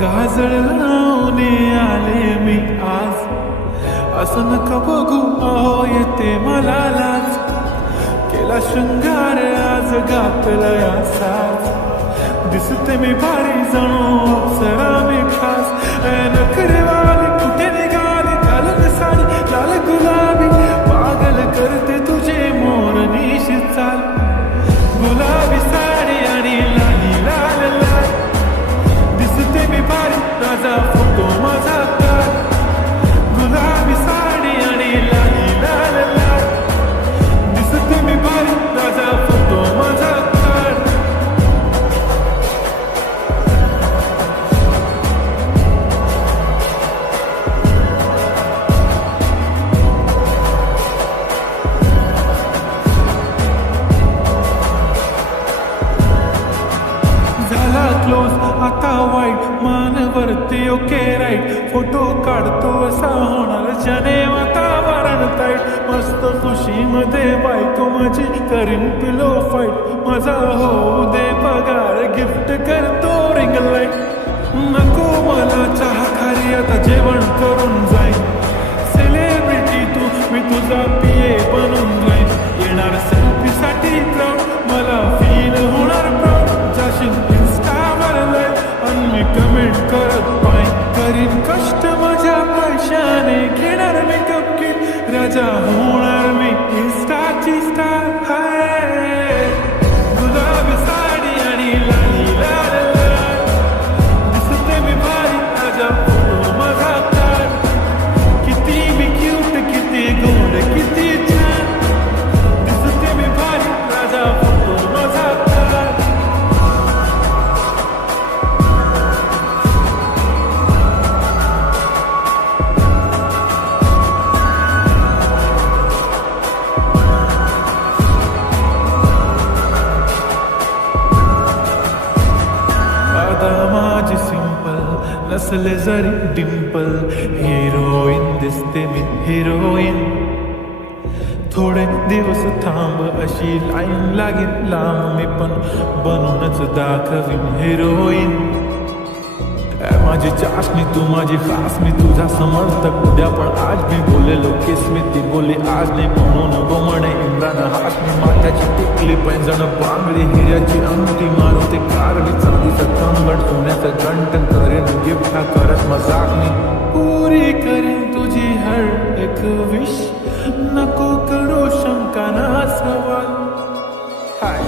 काजळ लावून आले मी आज, असं नका बघू अहो येते मला लाज. केला शृंगार आज घातला या साज, दिसते मी भारी जणू अप्सरा मी खास. नखरेवाली कुठे निघाली घालून साडी लाल गुलाबी, पागल करते तुझे मोरनीशी चाल. गुलाबी साडी आणि लाली लाल लाल, दिसते मी भारी राजा फोटो माझा काढ. गुलाबी साडी आणि लाली लाल लाल, दिसते मी भारी राजा फोटो माझा काढ. झाला क्लोज आता वाईट, मानवरती ओके राईट. फोटो काढतो असा होणार जने वातावरण ताईट. मस्त खुशीमध्ये बायको माझी करीन पिलो फाईट. माझा होऊ दे पगार गिफ्ट करतो रिंग लाईट. नको मला चहा खारी आता जेवण करून जाईन. सेलिब्रिटी तू मी तुझा पिये बनून जाईन. येणार सेल्फी साठी क्राऊड, मला फील होणार प्राऊड. जाशील इंस्टावर लाईव्ह आणि मी कमेंट करत पाहिन. करीन कष्ट माझ्या पैशाने, घेणार मेकअप किट, राजा होणार मी इंस्टाची स्टार. हाय गुलाबी साडी आणि लाली लाल लाल, दिसते मी भारी राजा फोटो माझा काढ. किती मी क्यूट किती गोड किती छान, दिसते मी भारी राजा फोटो माझा काढ. माझी सिंपल नसले जरी डिंपल, हिरोईन दिसते मी हिरोईन. थोडे दिवस थांब अशी लाईन लागेल लांब, मी पण बनूनच दाखवीन हिरोईन. माझी चाशनी तू माझी खास, मी तुझा समर्थक उद्या पण आज. मी बोलेलो किस मी ती बोली आज नाही, म्हणून गोमणे इम्रान हाशमी. माथ्याची टिकली पैंजण बांगडी, हिऱ्याची अंगठी मारुती कारवी, चांदीचं कंगण सोन्याचं घंटन. करेन गिफ्ट हा करत मजाक मी, पुरी करेन तुझी हर एक विश. नको करू शंका ना सवाल. हाय